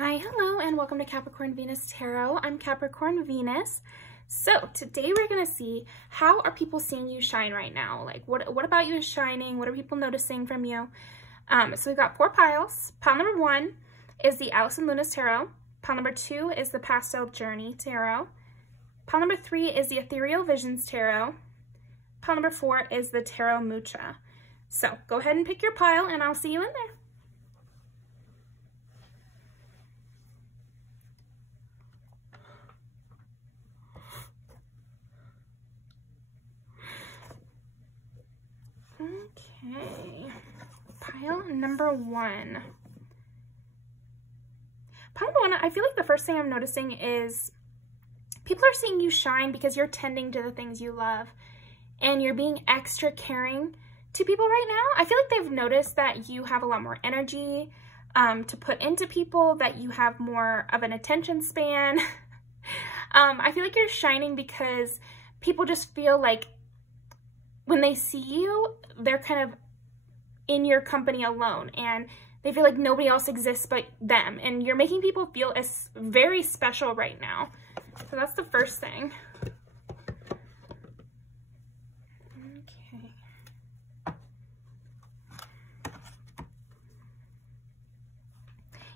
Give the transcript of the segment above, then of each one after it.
Hi, hello, and welcome to Capricorn Venus Tarot. I'm Capricorn Venus. So today we're going to see how are people seeing you shine right now? Like what about you is shining? What are people noticing from you? So we've got 4 piles. Pile number 1 is the Alice and Luna's Tarot. Pile number 2 is the Pastel Journey Tarot. Pile number 3 is the Ethereal Visions Tarot. Pile number 4 is the Tarot Mucha. So go ahead and pick your pile and I'll see you in there. Okay, pile number 1. Pile number 1, I feel like the first thing I'm noticing is people are seeing you shine because you're tending to the things you love and you're being extra caring to people right now. I feel like they've noticed that you have a lot more energy to put into people, that you have more of an attention span. I feel like you're shining because people just feel like when they see you, they're kind of in your company alone and they feel like nobody else exists but them. And you're making people feel as very special right now. So that's the first thing. Okay.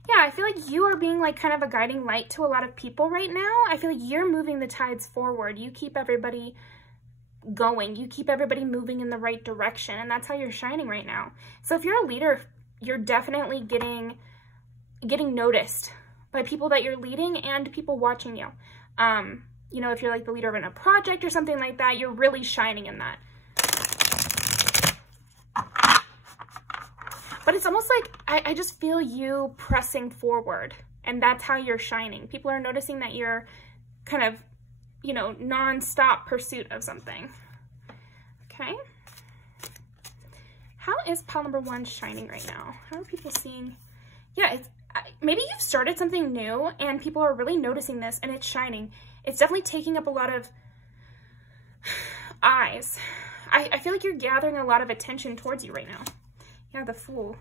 Yeah, I feel like you are being like kind of a guiding light to a lot of people right now. I feel like you're moving the tides forward. You keep everybody going, you keep everybody moving in the right direction, and that's how you're shining right now. So if you're a leader, you're definitely getting noticed by people that you're leading and people watching you. You know, if you're like the leader in a project or something like that, you're really shining in that. But it's almost like I just feel you pressing forward, and that's how you're shining. People are noticing that you're kind of, you know, non-stop pursuit of something. Okay. How is pile number 1 shining right now? How are people seeing? Yeah, maybe you've started something new and people are really noticing this and it's shining. It's definitely taking up a lot of eyes. I feel like you're gathering a lot of attention towards you right now. Yeah, the Fool.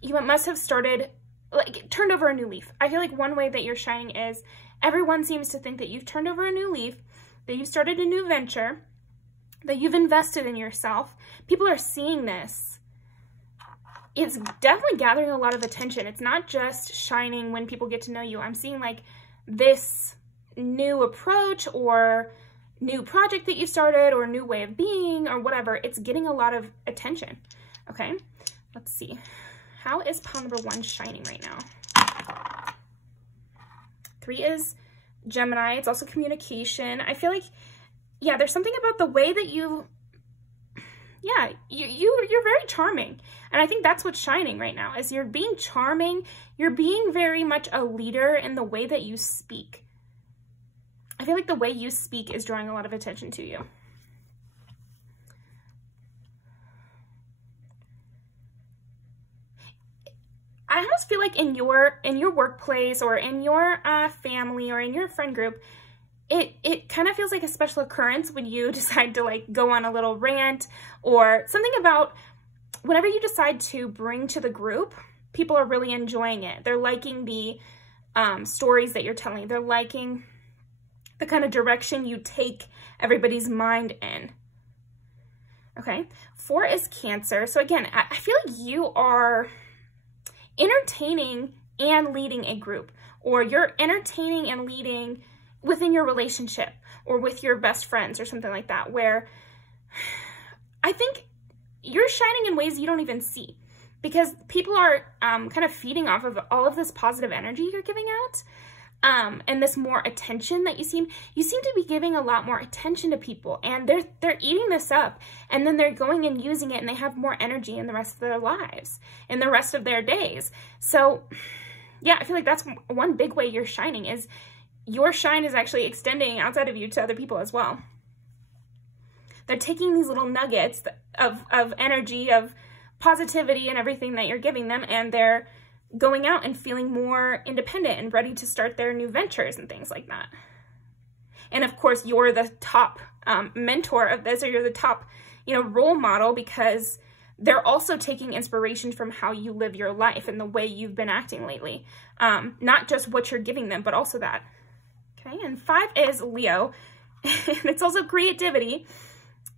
You must have started, like, turned over a new leaf. I feel like one way that you're shining is everyone seems to think that you've turned over a new leaf, that you've started a new venture, that you've invested in yourself. People are seeing this. It's definitely gathering a lot of attention. It's not just shining when people get to know you. I'm seeing like this new approach or new project that you've started or new way of being or whatever. It's getting a lot of attention. Okay, let's see. How is pile number 1 shining right now? 3 is Gemini. It's also communication. I feel like, yeah, there's something about the way that you're very charming. And I think that's what's shining right now, is you're being charming. You're being very much a leader in the way that you speak. I feel like the way you speak is drawing a lot of attention to you. I almost feel like in your workplace or in your family or in your friend group, it kind of feels like a special occurrence when you decide to like go on a little rant or something about whenever you decide to bring to the group, people are really enjoying it. They're liking the stories that you're telling. They're liking the kind of direction you take everybody's mind in. Okay, 4 is Cancer. So again, I feel like you are entertaining and leading a group, or you're entertaining and leading within your relationship or with your best friends or something like that, where I think you're shining in ways you don't even see because people are kind of feeding off of all of this positive energy you're giving out and this more attention that you seem to be giving a lot more attention to people, and they're eating this up, and then they're going and using it, and they have more energy in the rest of their lives, in the rest of their days. So yeah, I feel like that's one big way you're shining, is your shine is actually extending outside of you to other people as well. They're taking these little nuggets of energy, of positivity and everything that you're giving them, and they're going out and feeling more independent and ready to start their new ventures and things like that. And of course, you're the top mentor of this, or you're the top, you know, role model, because they're also taking inspiration from how you live your life and the way you've been acting lately. Not just what you're giving them, but also that. Okay, and 5 is Leo. And it's also creativity.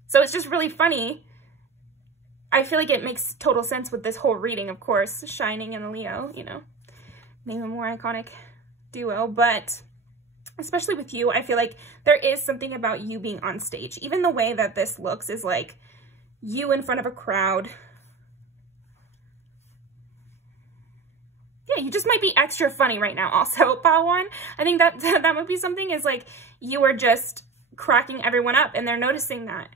So it's just really funny. I feel like it makes total sense with this whole reading, of course. Shining and Leo, you know, name a more iconic duo. But especially with you, I feel like there is something about you being on stage. Even the way that this looks is like you in front of a crowd. Yeah, you just might be extra funny right now also, Pile 1. I think that that would be something, is like you are just cracking everyone up and they're noticing that.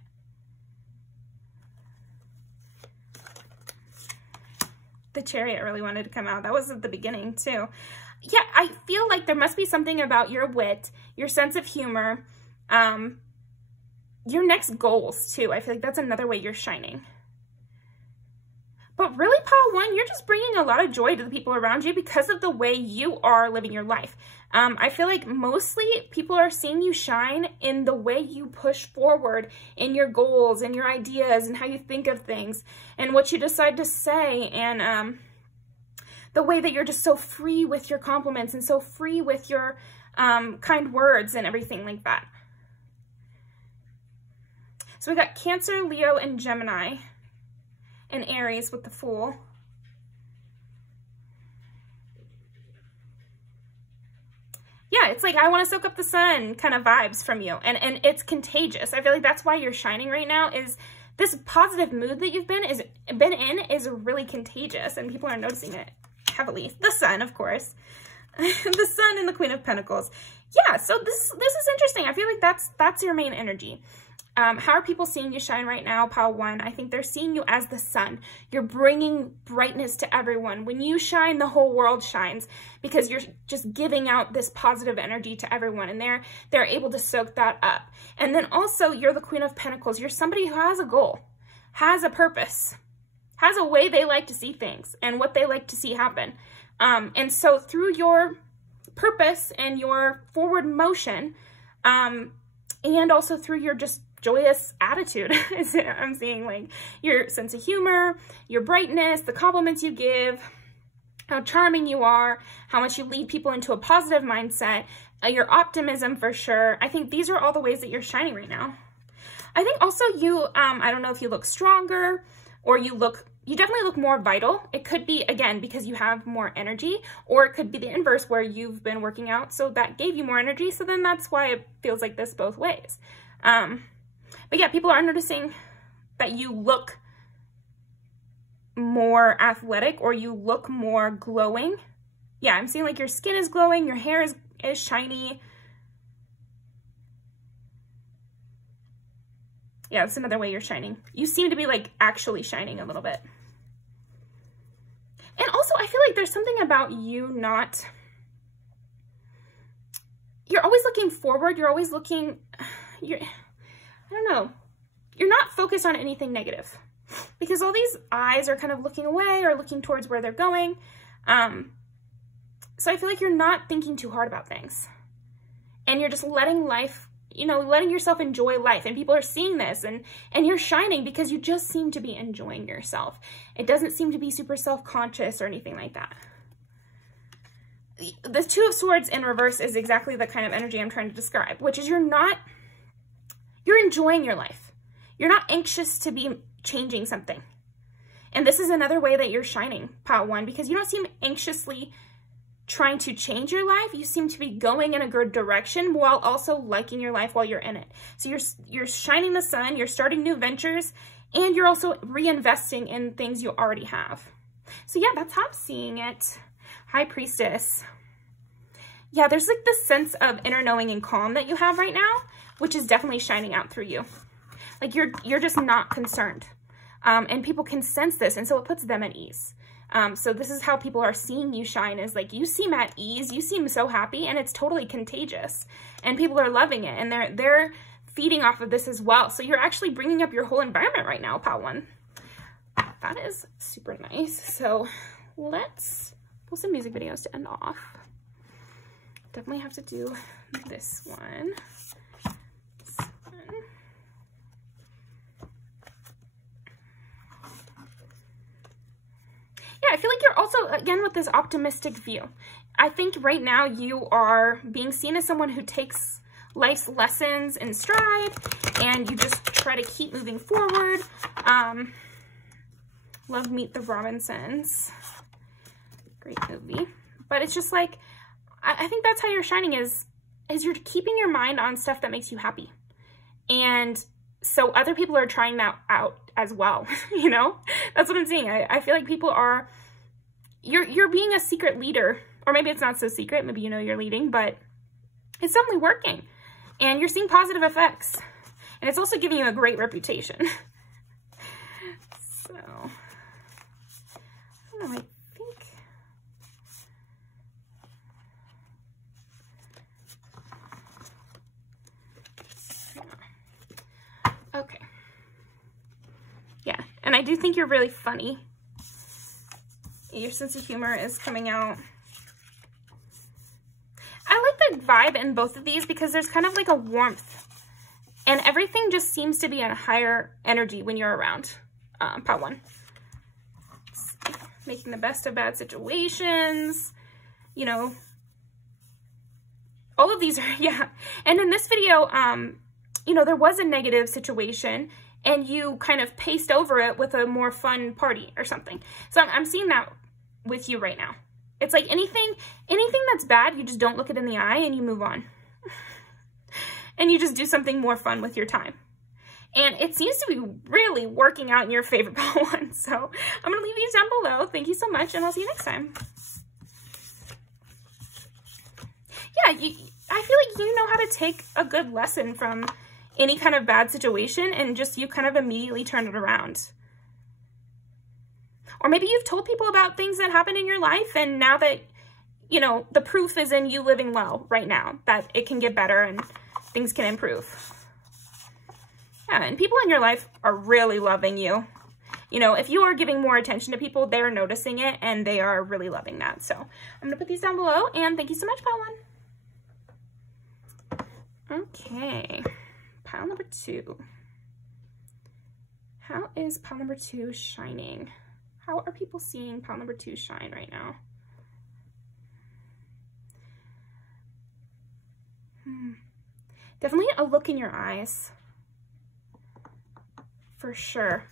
The Chariot really wanted to come out. That was at the beginning too. Yeah, I feel like there must be something about your wit, your sense of humor, your next goals too. I feel like that's another way you're shining. But really, Pile 1, you're just bringing a lot of joy to the people around you because of the way you are living your life. I feel like mostly people are seeing you shine in the way you push forward in your goals and your ideas and how you think of things and what you decide to say, and the way that you're just so free with your compliments and so free with your kind words and everything like that. So we got Cancer, Leo, and Gemini, and Aries with the Fool. Yeah, it's like, I want to soak up the sun kind of vibes from you. And it's contagious. I feel like that's why you're shining right now, is this positive mood that you've been in is really contagious, and people are noticing it heavily. The Sun, of course. The Sun and the Queen of Pentacles. Yeah, so this is interesting. I feel like that's your main energy. How are people seeing you shine right now, Pile 1? I think they're seeing you as the sun. You're bringing brightness to everyone. When you shine, the whole world shines, because you're just giving out this positive energy to everyone, and they're able to soak that up. And then also, you're the Queen of Pentacles. You're somebody who has a goal, has a purpose, has a way they like to see things and what they like to see happen. And so through your purpose and your forward motion, and also through your just joyous attitude, I'm seeing like your sense of humor, your brightness, the compliments you give, how charming you are, how much you lead people into a positive mindset, your optimism for sure. I think these are all the ways that you're shining right now. I think also you, I don't know if you look stronger, or you definitely look more vital. It could be, again, because you have more energy, or it could be the inverse where you've been working out, so that gave you more energy. So then that's why it feels like this both ways. But yeah, people are noticing that you look more athletic, or you look more glowing. Yeah, I'm seeing like your skin is glowing, your hair is shiny. Yeah, that's another way you're shining. You seem to be like actually shining a little bit. And also, I feel like there's something about you you're always looking forward. You're always looking, I don't know. You're not focused on anything negative, because all these eyes are kind of looking away or looking towards where they're going. So I feel like you're not thinking too hard about things, and you're just letting life, letting yourself enjoy life. And people are seeing this, and you're shining because you just seem to be enjoying yourself. It doesn't seem to be super self-conscious or anything like that. The Two of Swords in reverse is exactly the kind of energy I'm trying to describe, which is you're enjoying your life. You're not anxious to be changing something. And this is another way that you're shining, Pile 1, because you don't seem anxiously trying to change your life. You seem to be going in a good direction while also liking your life while you're in it. So you're shining the sun, you're starting new ventures, and you're also reinvesting in things you already have. So yeah, that's how I'm seeing it. High Priestess. Yeah, there's like this sense of inner knowing and calm that you have right now, which is definitely shining out through you. Like you're just not concerned. And people can sense this, and so it puts them at ease. So this is how people are seeing you shine, is like you seem at ease, you seem so happy, and it's totally contagious. And people are loving it, and they're feeding off of this as well. So you're actually bringing up your whole environment right now, Pile 1. That is super nice. So let's pull some music videos to end off. Definitely have to do this one. also, again, with this optimistic view, I think right now you are being seen as someone who takes life's lessons in stride, and you just try to keep moving forward. Love Meet the Robinsons. Great movie. But it's just like, I think that's how you're shining, is you're keeping your mind on stuff that makes you happy. And so other people are trying that out as well, you know? That's what I'm seeing. I feel like people are, you're being a secret leader, or maybe it's not so secret, maybe you know you're leading, but it's definitely working. And you're seeing positive effects. And it's also giving you a great reputation. So, I don't know, I think, okay. Yeah, and I do think you're really funny. Your sense of humor is coming out. I like the vibe in both of these because there's kind of like a warmth, and everything just seems to be at a higher energy when you're around. Part 1. Making the best of bad situations, you know. All of these are, yeah. And in this video, you know, there was a negative situation, and you kind of paced over it with a more fun party or something. So I'm seeing that with you right now. It's like anything that's bad, you just don't look it in the eye and you move on. And you just do something more fun with your time. And it seems to be really working out in your favor, Part 1. So I'm going to leave these down below. Thank you so much, and I'll see you next time. Yeah, I feel like you know how to take a good lesson from any kind of bad situation and just you kind of immediately turn it around. Or maybe you've told people about things that happened in your life, and now that, you know, the proof is in you living well right now, that it can get better and things can improve. Yeah, and people in your life are really loving you. You know, if you are giving more attention to people, they're noticing it, and they are really loving that. So I'm going to put these down below, and thank you so much, pile 1. Okay, pile number 2. How is pile number 2 shining? How are people seeing pile number 2 shine right now? Definitely a look in your eyes. For sure.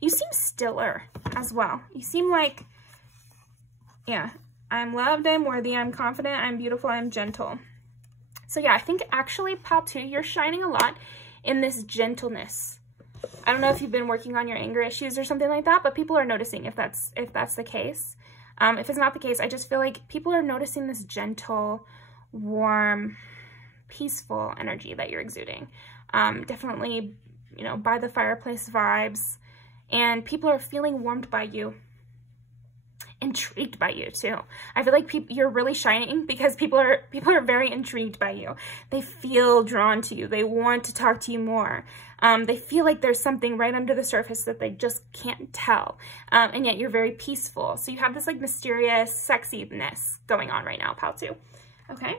You seem stiller as well. You seem like, yeah, I'm loved, I'm worthy, I'm confident, I'm beautiful, I'm gentle. So yeah, I think actually, pile 2, you're shining a lot in this gentleness. I don't know if you've been working on your anger issues or something like that, but people are noticing if that's the case. If it's not the case, I just feel like people are noticing this gentle, warm, peaceful energy that you're exuding. Definitely, you know, by the fireplace vibes, and people are feeling warmed by you, intrigued by you too. I feel like you're really shining because people are very intrigued by you. They feel drawn to you. They want to talk to you more. They feel like there's something right under the surface that they just can't tell. And yet you're very peaceful. So you have this like mysterious sexiness going on right now, pile 2. Okay.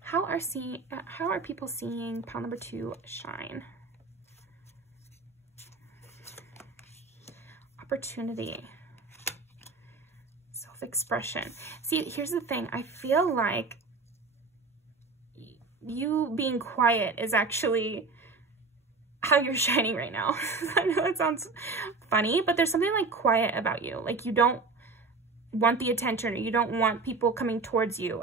How are people seeing pile number 2 shine? Opportunity. Self-expression. See, here's the thing. I feel like you being quiet is actually how you're shining right now. I know that sounds funny, but there's something like quiet about you. Like you don't want the attention, or you don't want people coming towards you.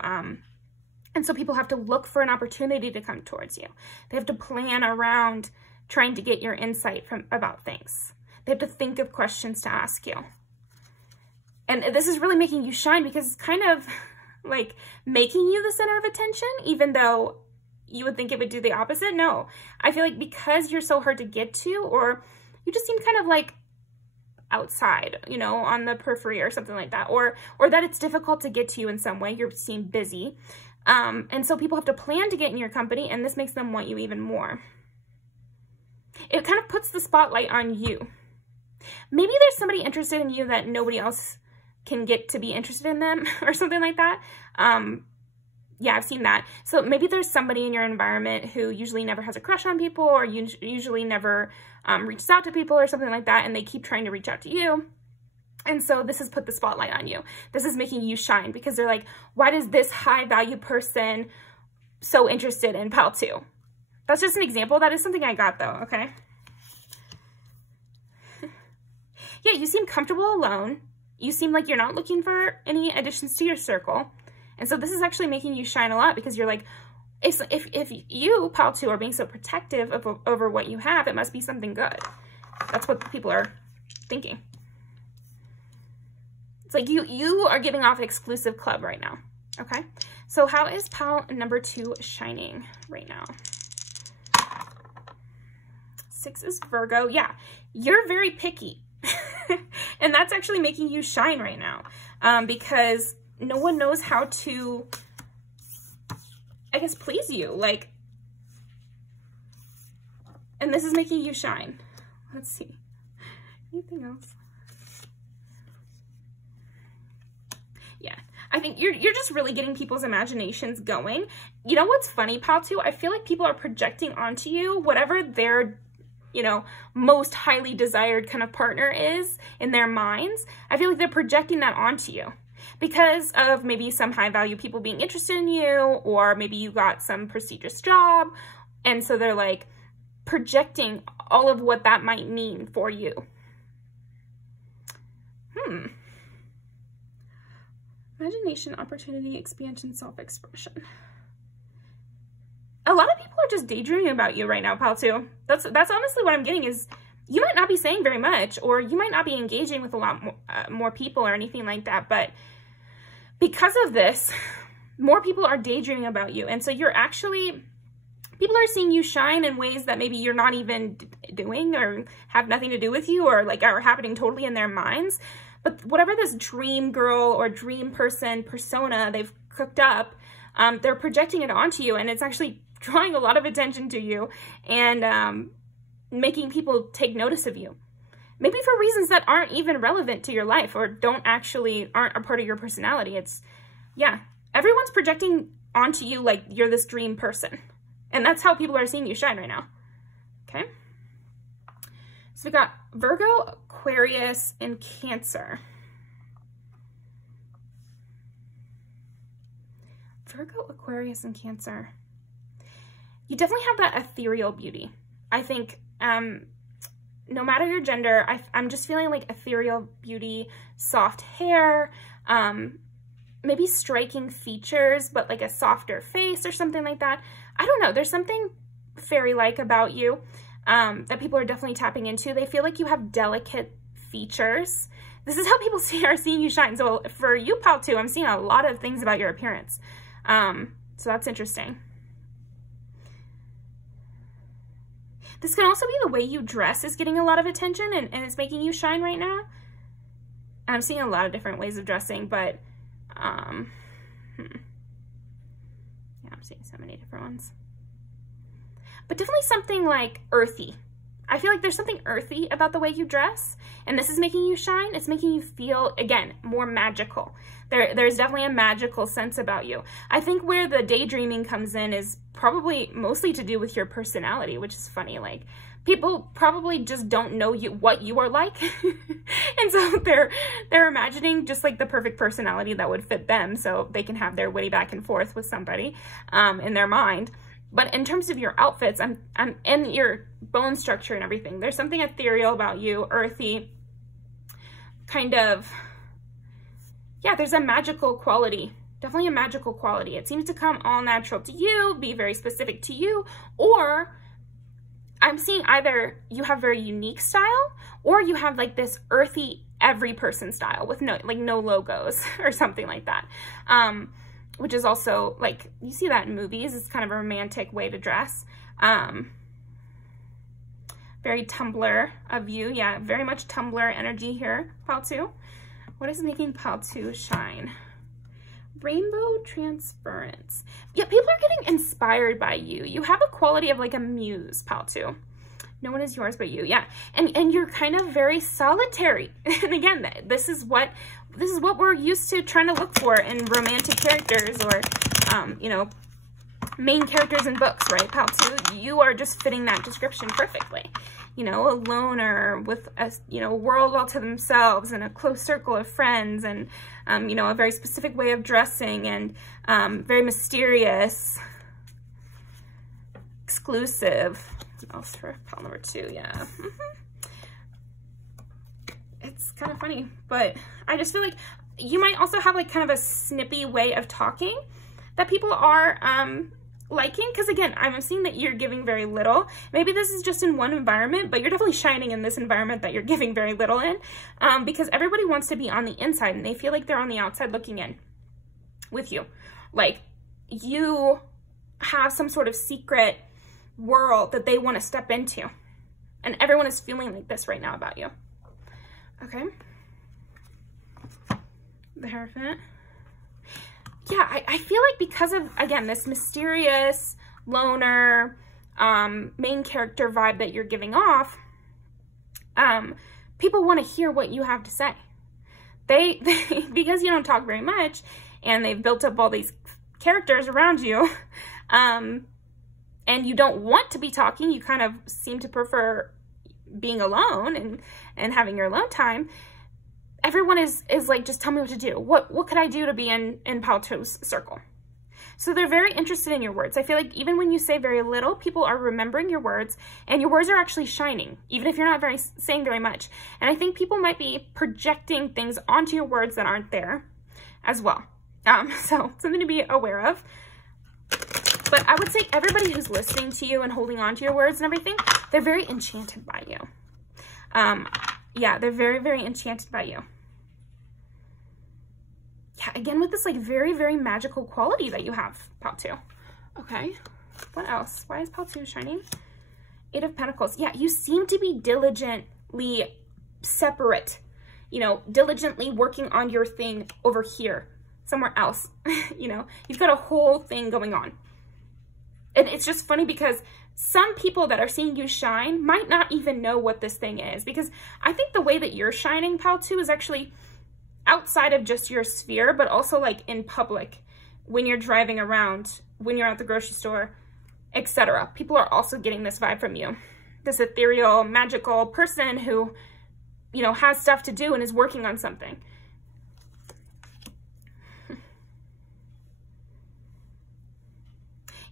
And so people have to look for an opportunity to come towards you. They have to plan around trying to get your insight about things. They have to think of questions to ask you. And this is really making you shine because it's kind of like making you the center of attention, even though you would think it would do the opposite. No, I feel like because you're so hard to get to, or you just seem kind of like outside, you know, on the periphery or something like that, or that it's difficult to get to you in some way. You seem busy. And so people have to plan to get in your company, and this makes them want you even more. It kind of puts the spotlight on you. Maybe there's somebody interested in you that nobody else can get to be interested in them or something like that. Yeah, I've seen that. So maybe there's somebody in your environment who usually never has a crush on people, or usually never reaches out to people or something like that, and they keep trying to reach out to you. And so this has put the spotlight on you. This is making you shine because they're like, why does this high value person so interested in pile 2? That's just an example. That is something I got though, okay? Yeah, you seem comfortable alone. You seem like you're not looking for any additions to your circle. And so this is actually making you shine a lot because you're like, if you, pile 2, are being so protective over what you have, it must be something good. That's what people are thinking. It's like you are giving off an exclusive club right now, okay? So how is pile number 2 shining right now? 6 is Virgo. Yeah, you're very picky. And that's actually making you shine right now because no one knows how to, I guess, please you. Like, and this is making you shine. Let's see. Anything else? Yeah, I think you're just really getting people's imaginations going. You know what's funny, pile 2? I feel like people are projecting onto you whatever their, you know, most highly desired kind of partner is in their minds. I feel like they're projecting that onto you because of maybe some high value people being interested in you, or maybe you got some prestigious job. And so they're like projecting all of what that might mean for you. Imagination, opportunity, expansion, self-expression. A lot of people are just daydreaming about you right now, pile 2. That's honestly what I'm getting is you might not be saying very much, or you might not be engaging with a lot more people or anything like that, but because of this, more people are daydreaming about you. And so you're actually, people are seeing you shine in ways that maybe you're not even doing or have nothing to do with you, or like are happening totally in their minds. But whatever this dream girl or dream person persona they've cooked up, they're projecting it onto you, and it's actually drawing a lot of attention to you and making people take notice of you. Maybe for reasons that aren't even relevant to your life or aren't a part of your personality. It's, yeah, everyone's projecting onto you like you're this dream person. And that's how people are seeing you shine right now. Okay? So we got Virgo, Aquarius, and Cancer. Virgo, Aquarius, and Cancer. You definitely have that ethereal beauty. I think no matter your gender, I'm just feeling like ethereal beauty, soft hair, maybe striking features, but like a softer face or something like that. I don't know. There's something fairy-like about you that people are definitely tapping into. They feel like you have delicate features. This is how people are seeing you shine. So for you, pile 2, I'm seeing a lot of things about your appearance. So that's interesting. This can also be the way you dress is getting a lot of attention and it's making you shine right now. And I'm seeing a lot of different ways of dressing, but yeah, I'm seeing so many different ones. But definitely something like earthy. I feel like there's something earthy about the way you dress, and this is making you shine. It's making you feel, again, more magical. There's definitely a magical sense about you. I think where the daydreaming comes in is probably mostly to do with your personality, which is funny. Like, people probably just don't know what you are like. And so they're imagining just like the perfect personality that would fit them so they can have their way back and forth with somebody in their mind. But in terms of your outfits, I'm in your bone structure and everything. There's something ethereal about you, earthy, kind of, yeah, there's a magical quality, definitely a magical quality. It seems to come all natural to you, be very specific to you, or I'm seeing either you have very unique style or you have like this earthy every person style with no logos or something like that. Which is also, like, you see that in movies. It's kind of a romantic way to dress. Very Tumblr of you. Yeah, very much Tumblr energy here, pile 2. What is making pile 2 shine? Rainbow transference. Yeah, people are getting inspired by you. You have a quality of like a muse, pile 2. No one is yours but you. Yeah, and you're kind of very solitary. And again, this is what we're used to trying to look for in romantic characters, or you know, main characters in books, right, pal two? You are just fitting that description perfectly. You know, a loner with a, you know, world all to themselves and a close circle of friends and, you know, a very specific way of dressing and very mysterious, exclusive. What else for pal number two? Yeah. It's kind of funny, but I just feel like you might also have like kind of a snippy way of talking that people are liking, because again, I'm seeing that you're giving very little. Maybe this is just in one environment, but you're definitely shining in this environment that you're giving very little in, because everybody wants to be on the inside and they feel like they're on the outside looking in with you. Like you have some sort of secret world that they want to step into, and everyone is feeling like this right now about you. Okay. The Hierophant. Yeah, I feel like because of, again, this mysterious, loner, main character vibe that you're giving off, people want to hear what you have to say. They because you don't talk very much, and they've built up all these characters around you, and you don't want to be talking, you kind of seem to prefer being alone and having your alone time. Everyone is like, just tell me what to do. What could I do to be in Pal 2's circle? So they're very interested in your words. I feel like even when you say very little, people are remembering your words, and your words are actually shining, even if you're not saying very much. And I think people might be projecting things onto your words that aren't there as well. So something to be aware of. But I would say everybody who's listening to you and holding on to your words and everything, they're very enchanted by you. Yeah, they're very, very enchanted by you. Yeah, again, with this like very, very magical quality that you have, Pal 2. Okay, what else? Why is Pal 2 shining? 8 of Pentacles. Yeah, you seem to be diligently separate, you know, diligently working on your thing over here, somewhere else. You know, you've got a whole thing going on. And it's just funny because some people that are seeing you shine might not even know what this thing is, because I think the way that you're shining, Pal 2, is actually outside of just your sphere, but also like in public, when you're driving around, when you're at the grocery store, etc. People are also getting this vibe from you. This ethereal, magical person who, you know, has stuff to do and is working on something.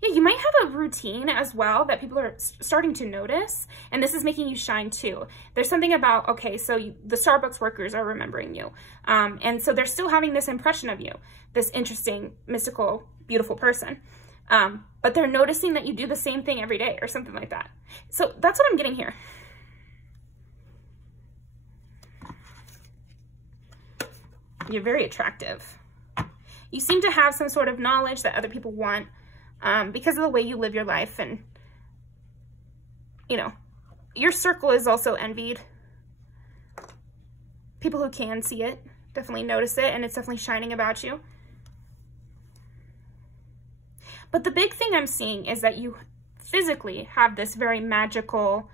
Yeah, you might have a routine as well that people are starting to notice, and this is making you shine too. There's something about, okay, so the Starbucks workers are remembering you, and so they're still having this impression of you, this interesting, mystical, beautiful person, but they're noticing that you do the same thing every day or something like that. So that's what I'm getting here. You're very attractive. You seem to have some sort of knowledge that other people want, because of the way you live your life, and, you know, your circle is also envied. People who can see it definitely notice it, and it's definitely shining about you. But the big thing I'm seeing is that you physically have this very magical,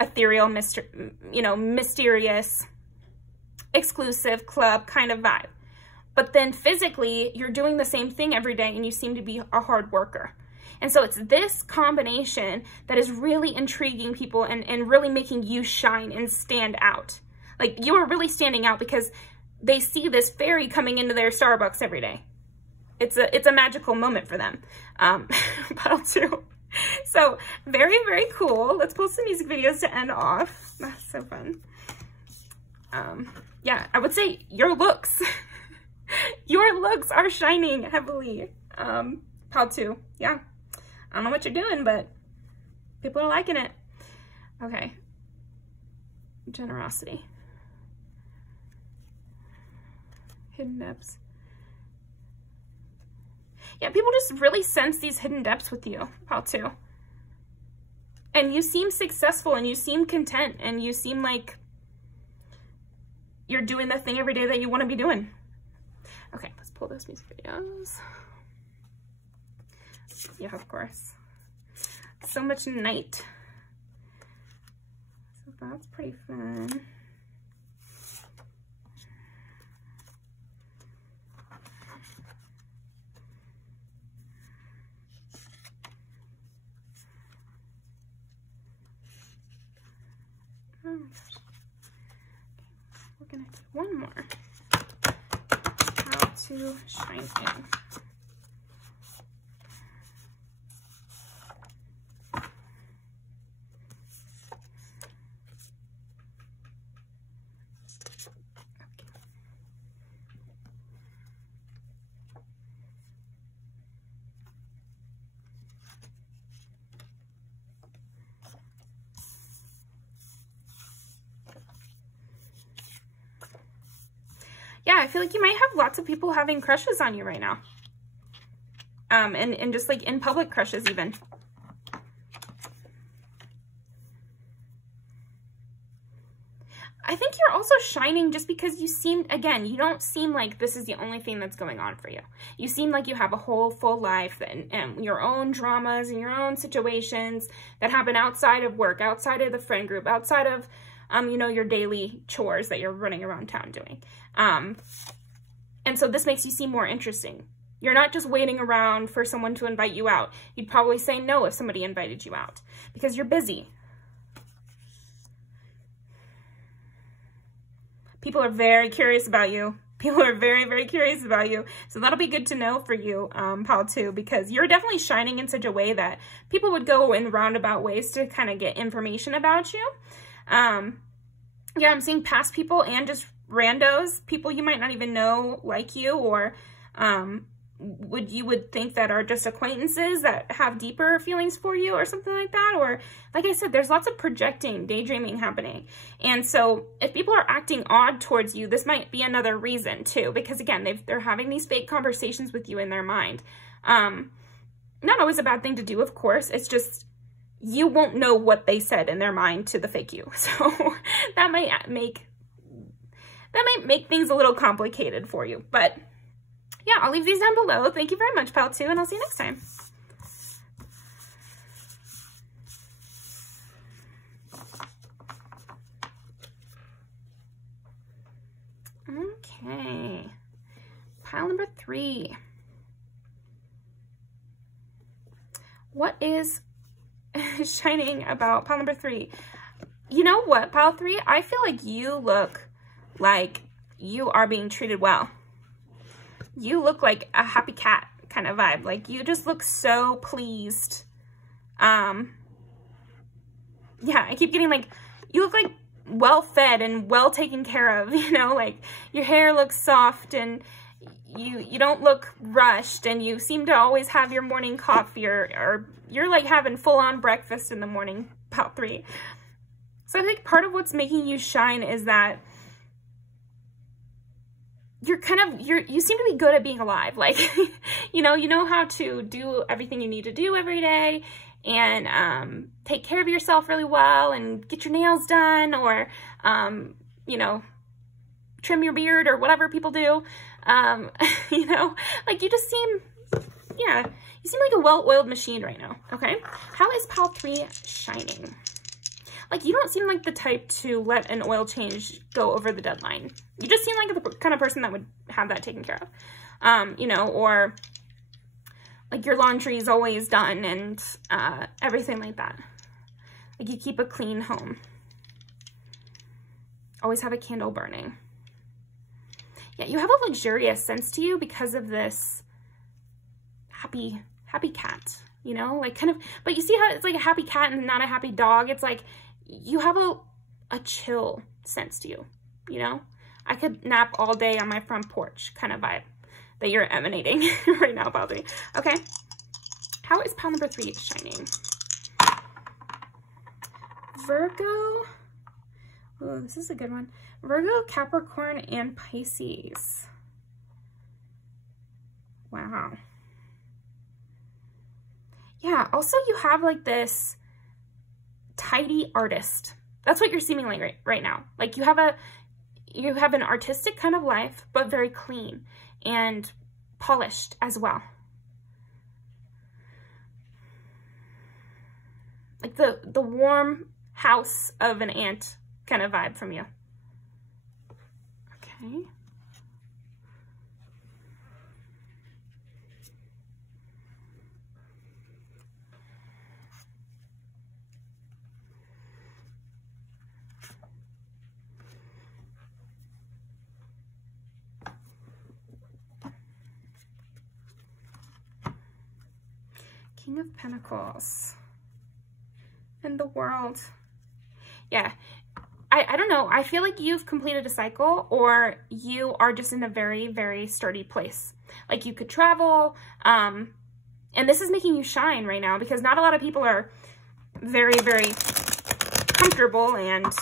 ethereal, mysterious, exclusive club kind of vibe. But then physically, you're doing the same thing every day, and you seem to be a hard worker. And so it's this combination that is really intriguing people and really making you shine and stand out. Like, you are really standing out because they see this fairy coming into their Starbucks every day. It's a magical moment for them. Pal 2. So very, very cool. Let's pull some music videos to end off. That's so fun. Yeah, I would say your looks. Your looks are shining heavily, Pal 2. Yeah, I don't know what you're doing, but people are liking it. Okay, generosity, hidden depths. Yeah, people just really sense these hidden depths with you, Pal 2. And you seem successful, and you seem content, and you seem like you're doing the thing every day that you want to be doing. Okay, let's pull those music videos. Yeah, of course. So much night. So that's pretty fun. We're gonna do one more. How to shine in. Yeah, I feel like you might have lots of people having crushes on you right now. And just like in public crushes even. I think you're also shining just because you seem, again, you don't seem like this is the only thing that's going on for you. You seem like you have a whole full life and your own dramas and your own situations that happen outside of work, outside of the friend group, outside of you know, your daily chores that you're running around town doing. And so this makes you seem more interesting. You're not just waiting around for someone to invite you out. You'd probably say no if somebody invited you out because you're busy. People are very curious about you. People are very, very curious about you. So that'll be good to know for you, pal, too, because you're definitely shining in such a way that people would go in roundabout ways to kind of get information about you. Yeah, I'm seeing past people and just randos, people you might not even know like you, or you would think that are just acquaintances that have deeper feelings for you or something like that. Or like I said, there's lots of projecting, daydreaming happening. And so if people are acting odd towards you, this might be another reason too, because again, they're having these fake conversations with you in their mind. Not always a bad thing to do, of course. It's just, you won't know what they said in their mind to the fake you. So that might make things a little complicated for you. But yeah, I'll leave these down below. Thank you very much, pal, too, and I'll see you next time. Okay. Pile number 3. What is shining about pile number 3? You know what, pile 3? I feel like you look like you are being treated well. You look like a happy cat kind of vibe. Like you just look so pleased. Yeah, I keep getting like, you look like well fed and well taken care of, you know, like your hair looks soft and you don't look rushed and you seem to always have your morning coffee or you're like having full on breakfast in the morning, pile 3. So I think part of what's making you shine is that you seem to be good at being alive. Like, you know how to do everything you need to do every day and take care of yourself really well and get your nails done or, you know, trim your beard or whatever people do. You know, like you just seem, yeah, you seem like a well-oiled machine right now. Okay. How is pile 3 shining? Like, you don't seem like the type to let an oil change go over the deadline. You just seem like the kind of person that would have that taken care of. You know, or like your laundry is always done and everything like that. Like you keep a clean home. Always have a candle burning. Yeah, you have a luxurious sense to you because of this happy cat, you know, like kind of, but you see how it's like a happy cat and not a happy dog. It's like, you have a chill sense to you, you know? I could nap all day on my front porch kind of vibe that you're emanating right now, pile 3. Okay. How is pile number 3 shining? Virgo. Oh, this is a good one. Virgo, Capricorn, and Pisces. Wow. Yeah, also you have like this tidy artist. That's what you're seeming like right now. Like you have an artistic kind of life, but very clean and polished as well. Like the warm house of an aunt kind of vibe from you. Okay. King of Pentacles. And the World. Yeah. I don't know. I feel like you've completed a cycle, or you are just in a very, very sturdy place. Like you could travel, and this is making you shine right now, because not a lot of people are very, very comfortable and,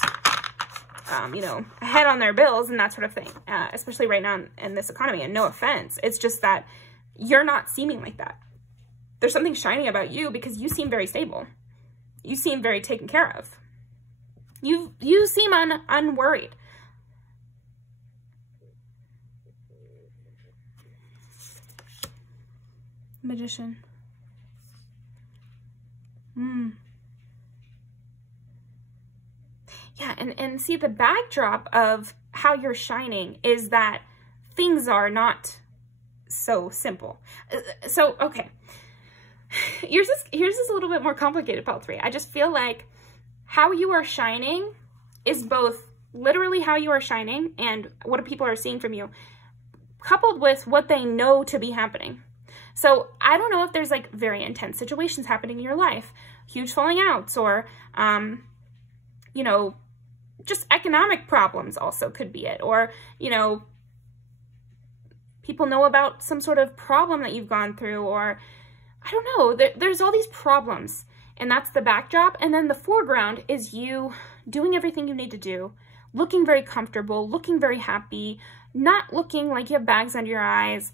you know, ahead on their bills and that sort of thing, especially right now in this economy. And no offense, it's just that you're not seeming like that. There's something shining about you because you seem very stable. You seem very taken care of. You seem unworried. Magician. Yeah, and see, the backdrop of how you're shining is that things are not so simple. So, okay. Yours is a little bit more complicated, Pile 3. I just feel like how you are shining is both literally how you are shining and what people are seeing from you, coupled with what they know to be happening. So I don't know if there's like very intense situations happening in your life, huge falling outs, or, you know, just economic problems also could be it. Or, you know, people know about some sort of problem that you've gone through, or I don't know, there's all these problems. And that's the backdrop. And then the foreground is you doing everything you need to do, looking very comfortable, looking very happy, not looking like you have bags under your eyes,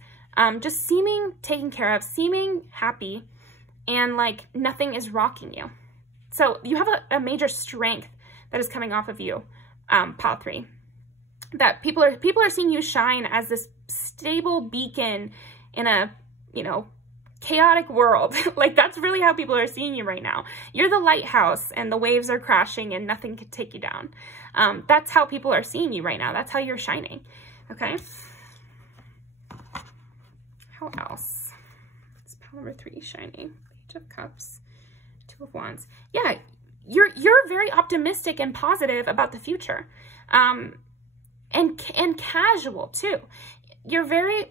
just seeming taken care of, seeming happy, and like nothing is rocking you. So you have a major strength that is coming off of you, Pile 3. That people are seeing you shine as this stable beacon in a, you know, chaotic world. Like that's really how people are seeing you right now. You're the lighthouse and the waves are crashing and nothing can take you down. That's how people are seeing you right now. That's how you're shining. Okay. How else? It's Pile number 3 shining. Page of Cups, 2 of Wands. Yeah, you're very optimistic and positive about the future. And casual too. You're very,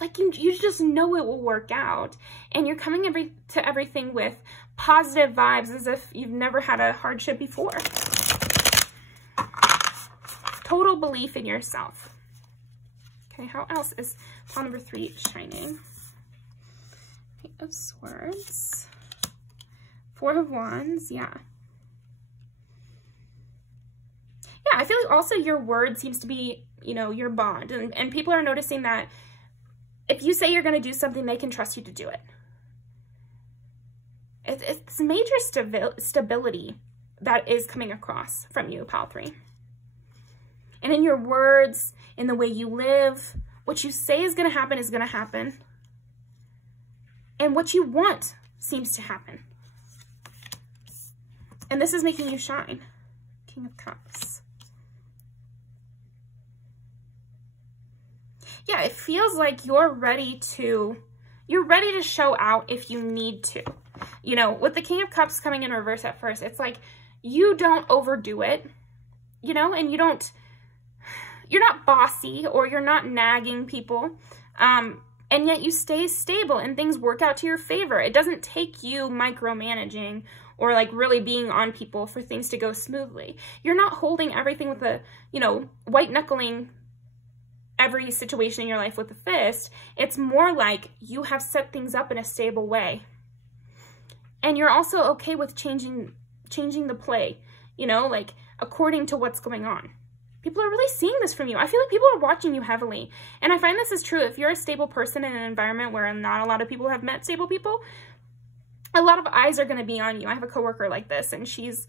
like, you just know it will work out, and you're coming to everything with positive vibes as if you've never had a hardship before. Total belief in yourself. Okay, how else is Pile number 3 shining? Eight of Swords. 4 of Wands, yeah. Yeah, I feel like also your word seems to be, you know, your bond. And people are noticing that if you say you're going to do something, they can trust you to do it. It's major stability that is coming across from you, Pile 3. And in your words, in the way you live, what you say is going to happen. And what you want seems to happen. And this is making you shine. King of Cups. Yeah, it feels like you're ready to show out if you need to. You know, with the King of Cups coming in reverse at first, it's like you don't overdo it, you know, and you're not bossy or you're not nagging people, and yet you stay stable and things work out to your favor. It doesn't take you micromanaging or like really being on people for things to go smoothly. You're not holding everything with a, you know, white knuckling every situation in your life with a fist. It's more like you have set things up in a stable way. And you're also okay with changing the play, you know, like according to what's going on. People are really seeing this from you. I feel like people are watching you heavily. And I find this is true. If you're a stable person in an environment where not a lot of people have met stable people, a lot of eyes are going to be on you. I have a coworker like this, and she's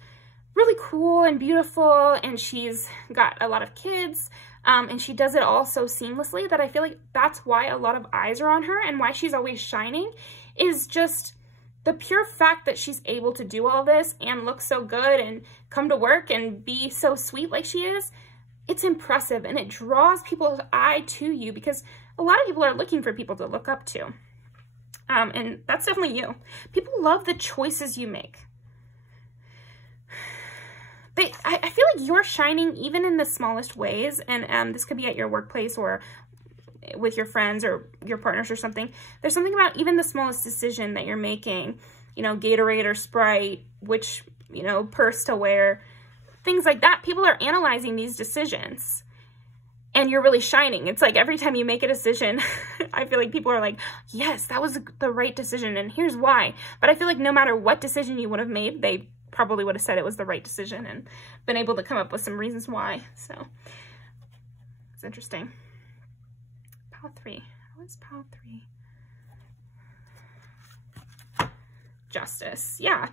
really cool and beautiful, and she's got a lot of kids, and she does it all so seamlessly that I feel like that's why a lot of eyes are on her, and why she's always shining is just the pure fact that she's able to do all this and look so good and come to work and be so sweet like she is. It's impressive, and it draws people's eye to you because a lot of people are looking for people to look up to. And that's definitely you. People love the choices you make. I feel like you're shining even in the smallest ways, and this could be at your workplace or with your friends or your partners or something. There's something about even the smallest decision that you're making, you know, Gatorade or Sprite, which, you know, purse to wear, things like that. People are analyzing these decisions and you're really shining. It's like every time you make a decision, I feel like people are like, yes, that was the right decision and here's why. But I feel like no matter what decision you would have made, they probably would have said it was the right decision and been able to come up with some reasons why. So it's interesting. Pile 3. What's pile 3? Justice. Yeah.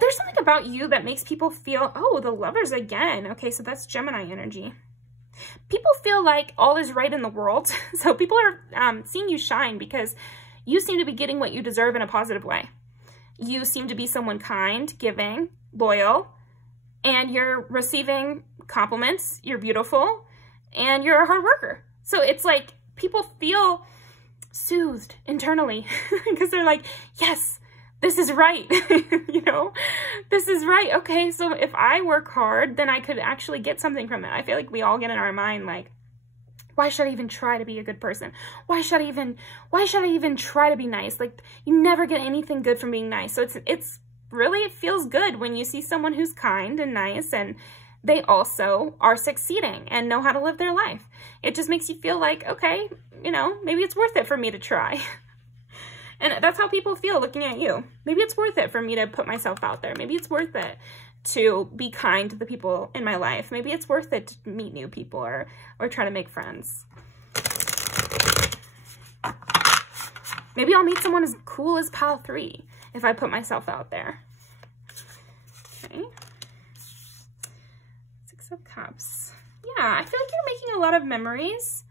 There's something about you that makes people feel, oh, the Lovers again. Okay, so that's Gemini energy. People feel like all is right in the world. So people are seeing you shine because you seem to be getting what you deserve in a positive way. You seem to be someone kind, giving, loyal, and you're receiving compliments. You're beautiful, and you're a hard worker. So it's like people feel soothed internally because they're like, yes, this is right. You know, this is right. Okay, so if I work hard, then I could actually get something from it. I feel like we all get in our mind like, why should I even try to be a good person? Why should I even try to be nice? Like, you never get anything good from being nice. So it's really, it feels good when you see someone who's kind and nice and they also are succeeding and know how to live their life. It just makes you feel like, okay, you know, maybe it's worth it for me to try. And that's how people feel looking at you. Maybe it's worth it for me to put myself out there. Maybe it's worth it to be kind to the people in my life. Maybe it's worth it to meet new people or try to make friends. Maybe I'll meet someone as cool as pile 3 if I put myself out there. Okay. 6 of Cups. Yeah, I feel like you're making a lot of memories.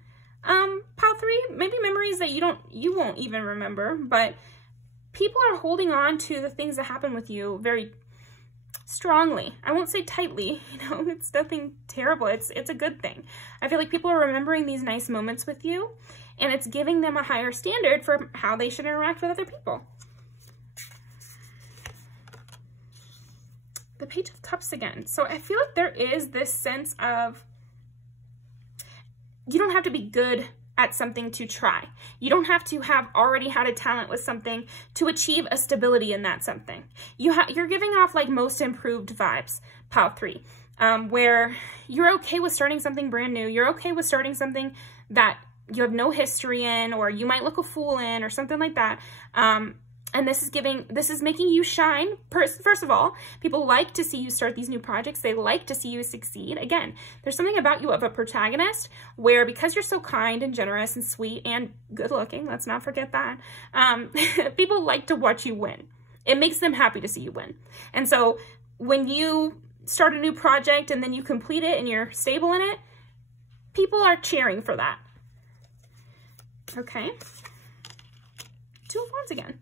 Pile 3, maybe memories that you won't even remember, but people are holding on to the things that happen with you very strongly. I won't say tightly, you know, it's nothing terrible. It's a good thing. I feel like people are remembering these nice moments with you, and it's giving them a higher standard for how they should interact with other people. The Page of Cups again. So I feel like there is this sense of you don't have to be good at something to try. You don't have to have already had a talent with something to achieve a stability in that something. You're giving off like most improved vibes, pile 3, where you're okay with starting something brand new. You're okay with starting something that you have no history in, or you might look a fool in, or something like that. And this is making you shine. First of all, people like to see you start these new projects. They like to see you succeed. Again, there's something about you of a protagonist where, because you're so kind and generous and sweet and good looking, let's not forget that, people like to watch you win. It makes them happy to see you win. And so when you start a new project and then you complete it and you're stable in it, people are cheering for that. Okay. 2 of Wands again.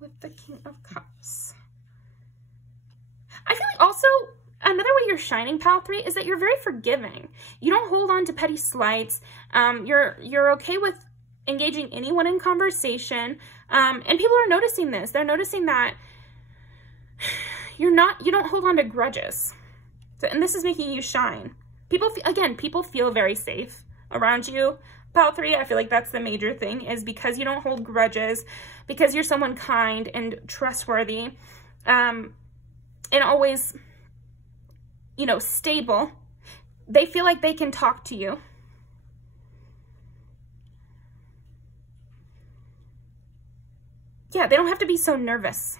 With the King of Cups. I feel like also another way you're shining, pile 3, is that you're very forgiving. You don't hold on to petty slights. You're okay with engaging anyone in conversation. And people are noticing this. They're noticing that you don't hold on to grudges. So, and this is making you shine. People feel very safe around you. Pile 3, I feel like that's the major thing, is because you don't hold grudges, because you're someone kind and trustworthy, and always, you know, stable. They feel like they can talk to you. Yeah, they don't have to be so nervous.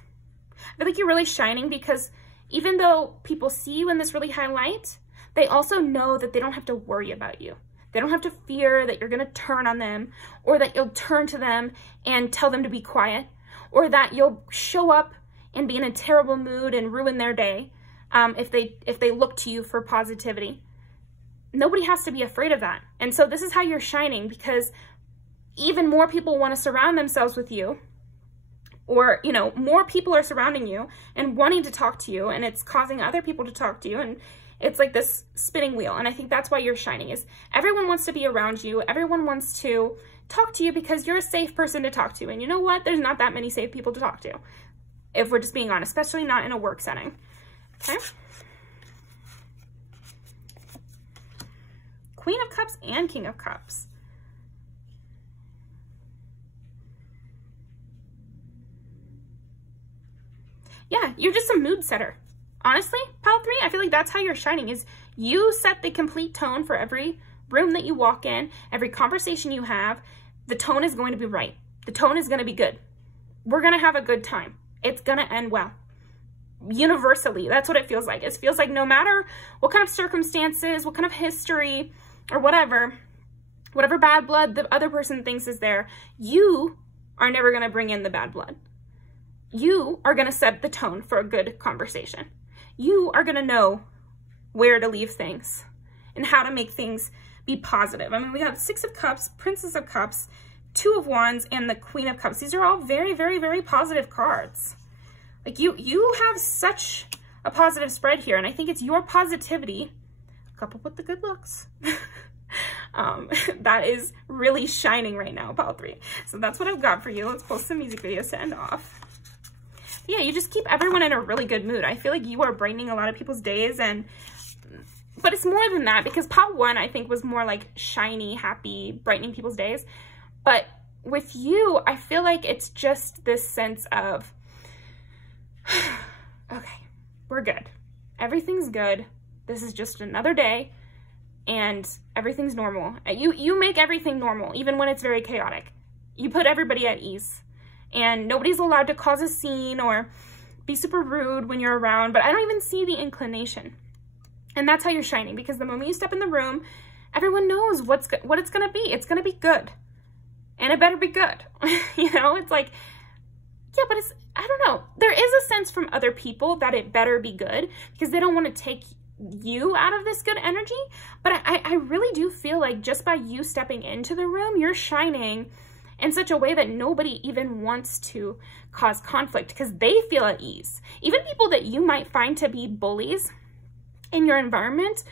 I feel like you're really shining because even though people see you in this really high light, they also know that they don't have to worry about you. They don't have to fear that you're going to turn on them, or that you'll turn to them and tell them to be quiet, or that you'll show up and be in a terrible mood and ruin their day if they look to you for positivity. Nobody has to be afraid of that. And so this is how you're shining, because even more people want to surround themselves with you, or, you know, more people are surrounding you and wanting to talk to you, and it's causing other people to talk to you, and it's like this spinning wheel. And I think that's why you're shining, is everyone wants to be around you. Everyone wants to talk to you because you're a safe person to talk to. And you know what? There's not that many safe people to talk to, if we're just being honest, especially not in a work setting. Okay. Queen of Cups and King of Cups. Yeah, you're just a mood setter. Honestly, pile 3, I feel like that's how you're shining, is you set the complete tone for every room that you walk in, every conversation you have. The tone is going to be right. The tone is going to be good. We're going to have a good time. It's going to end well. Universally, that's what it feels like. It feels like no matter what kind of circumstances, what kind of history, or whatever bad blood the other person thinks is there, you are never going to bring in the bad blood. You are going to set the tone for a good conversation. You are going to know where to leave things and how to make things be positive. I mean, we have 6 of Cups, Princess of Cups, 2 of Wands, and the Queen of Cups. These are all very, very, very positive cards. Like you have such a positive spread here, and I think it's your positivity coupled with the good looks that is really shining right now, pile 3. So that's what I've got for you. Let's post some music videos to end off. Yeah, you just keep everyone in a really good mood. I feel like you are brightening a lot of people's days, but it's more than that, because pile 1, I think, was more like shiny, happy, brightening people's days. But with you, I feel like it's just this sense of, okay, we're good. Everything's good. This is just another day, and everything's normal. You make everything normal, even when it's very chaotic. You put everybody at ease. And nobody's allowed to cause a scene or be super rude when you're around, but I don't even see the inclination. And that's how you're shining, because the moment you step in the room, everyone knows what it's going to be. It's going to be good. And it better be good. You know, it's like, yeah, but I don't know. There is a sense from other people that it better be good, because they don't want to take you out of this good energy. But I really do feel like just by you stepping into the room, you're shining in such a way that nobody even wants to cause conflict, because they feel at ease. Even people that you might find to be bullies in your environment,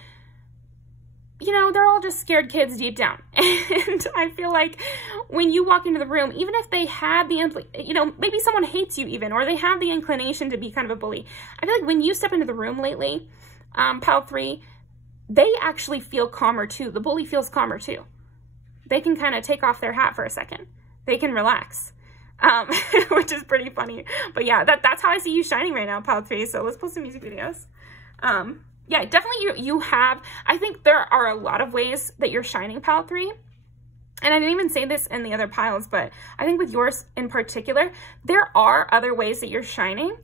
you know, they're all just scared kids deep down. And I feel like when you walk into the room, even if they had the, you know, maybe someone hates you even, or they have the inclination to be kind of a bully, I feel like when you step into the room lately, pile 3, they actually feel calmer too. The bully feels calmer too. They can kind of take off their hat for a second. They can relax, which is pretty funny. But yeah, that's how I see you shining right now, pile 3. So let's post some music videos. Yeah, definitely you have, I think there are a lot of ways that you're shining, pile 3. And I didn't even say this in the other piles, but I think with yours in particular, there are other ways that you're shining.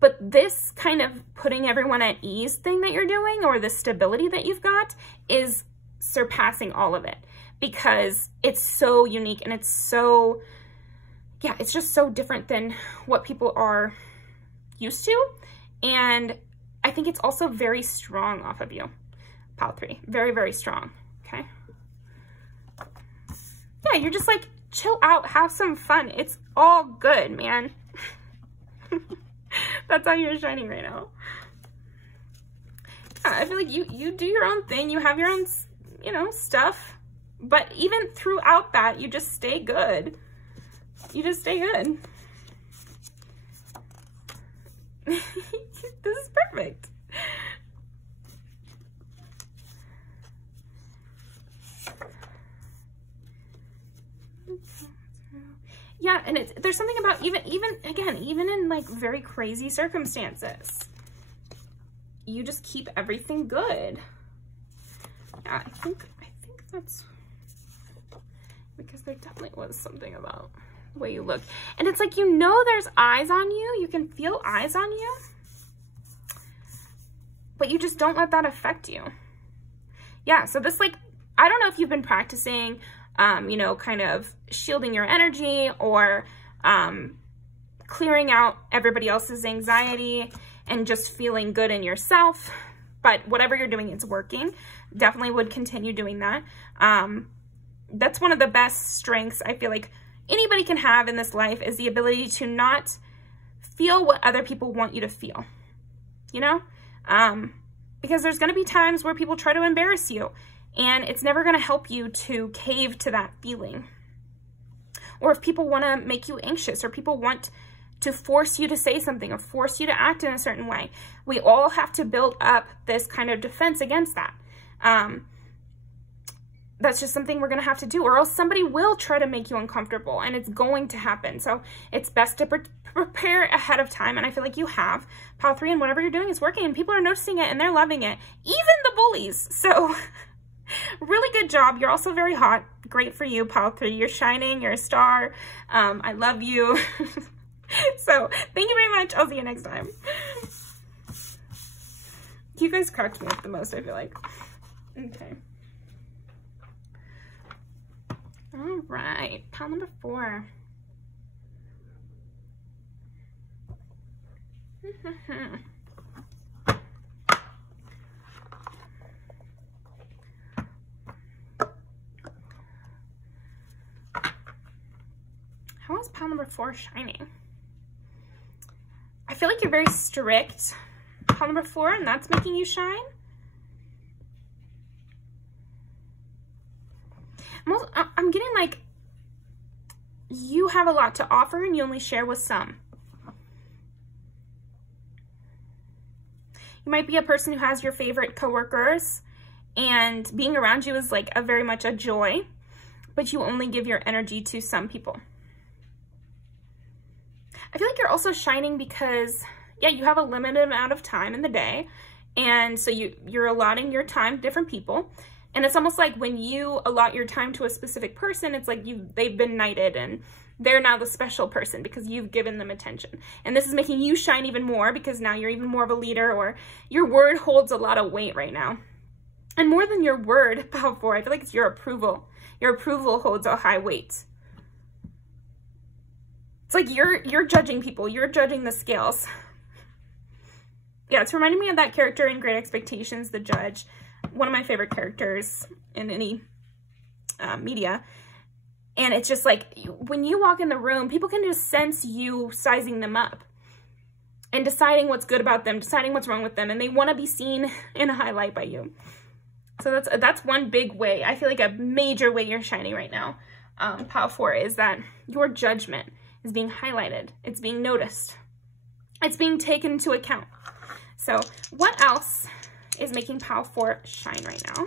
But this kind of putting everyone at ease thing that you're doing, or the stability that you've got, is surpassing all of it, because it's so unique and it's so, yeah, it's just so different than what people are used to. And I think it's also very strong off of you, pile 3. Very, very strong, okay? Yeah, you're just like, chill out, have some fun. It's all good, man. That's how you're shining right now. Yeah, I feel like you do your own thing. You have your own, you know, stuff. But even throughout that, you just stay good. You just stay good. This is perfect. Yeah, and there's something about even in like very crazy circumstances, you just keep everything good. Yeah, I think that's because there definitely was something about the way you look. And it's like, you know, there's eyes on you. You can feel eyes on you, but you just don't let that affect you. Yeah, so this, like, I don't know if you've been practicing, you know, kind of shielding your energy, or clearing out everybody else's anxiety and just feeling good in yourself. But whatever you're doing, it's working. Definitely would continue doing that. That's one of the best strengths I feel like anybody can have in this life, is the ability to not feel what other people want you to feel, you know? Because there's going to be times where people try to embarrass you, and it's never going to help you to cave to that feeling. Or if people want to make you anxious, or people want to force you to say something, or force you to act in a certain way, we all have to build up this kind of defense against that. that's just something we're going to have to do, or else somebody will try to make you uncomfortable, and it's going to happen. So it's best to prepare ahead of time, and I feel like you have. Pile 3, and whatever you're doing is working, and people are noticing it, and they're loving it. Even the bullies. So really good job. You're also very hot. Great for you, Pile 3. You're shining. You're a star. I love you. So thank you very much. I'll see you next time. You guys cracked me up the most, I feel like. Okay. All right, pile number 4. How is pile number 4 shining? I feel like you're very strict, pile number 4, and that's making you shine. I'm getting like you have a lot to offer and you only share with some. You might be a person who has your favorite coworkers and being around you is like very much a joy, but you only give your energy to some people. I feel like you're also shining because, yeah, you have a limited amount of time in the day, and so you're allotting your time to different people. And it's almost like when you allot your time to a specific person, it's like they've been knighted and they're now the special person because you've given them attention. And this is making you shine even more because now you're even more of a leader, or your word holds a lot of weight right now. And more than your word, pile 4, I feel like it's your approval. Your approval holds a high weight. It's like you're judging people. You're judging the scales. Yeah, it's reminding me of that character in Great Expectations, the judge. One of my favorite characters in any media. And it's just like, when you walk in the room, people can just sense you sizing them up and deciding what's good about them, deciding what's wrong with them, and they want to be seen in a highlight by you. So that's one big way. I feel like a major way you're shining right now, pile 4, is that your judgment is being highlighted. It's being noticed. It's being taken into account. So what else is making pile 4 shine right now?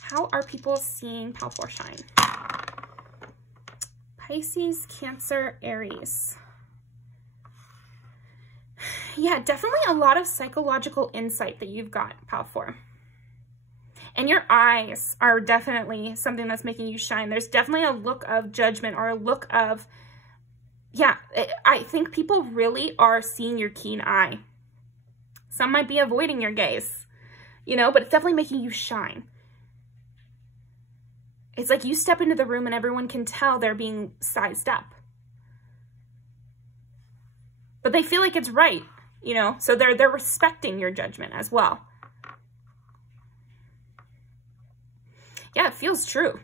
How are people seeing pile 4 shine? Pisces, Cancer, Aries. Yeah, definitely a lot of psychological insight that you've got, pile 4. And your eyes are definitely something that's making you shine. There's definitely a look of judgment, or a look of, yeah, I think people really are seeing your keen eye. Some might be avoiding your gaze, you know, but it's definitely making you shine. It's like you step into the room and everyone can tell they're being sized up. But they feel like it's right, you know, so they're respecting your judgment as well. Yeah, it feels true.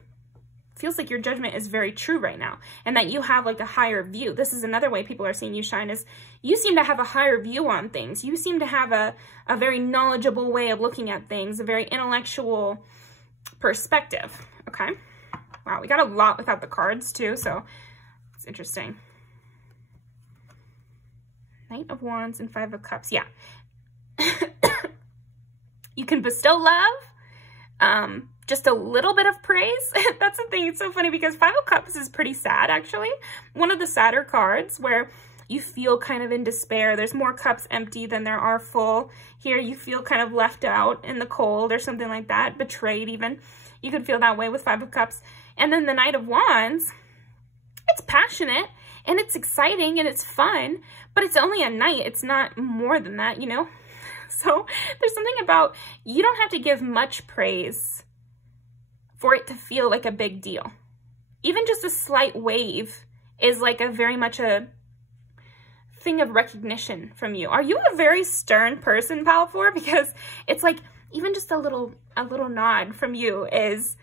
It feels like your judgment is very true right now, and that you have like a higher view. This is another way people are seeing you shine, is you seem to have a higher view on things. You seem to have a very knowledgeable way of looking at things, a very intellectual perspective. Okay. Wow, we got a lot without the cards too, so it's interesting. Knight of Wands and 5 of Cups. Yeah. You can bestow love, just a little bit of praise. That's the thing. It's so funny because 5 of Cups is pretty sad, actually. One of the sadder cards where you feel kind of in despair. There's more cups empty than there are full. Here you feel kind of left out in the cold or something like that, betrayed even. You could feel that way with 5 of Cups. And then the Knight of Wands, it's passionate and it's exciting and it's fun, but it's only a night. It's not more than that, you know? So there's something about, you don't have to give much praise for it to feel like a big deal. Even just a slight wave is like very much a thing of recognition from you. Are you a very stern person, pile 4? Because it's like, even just a little nod from you is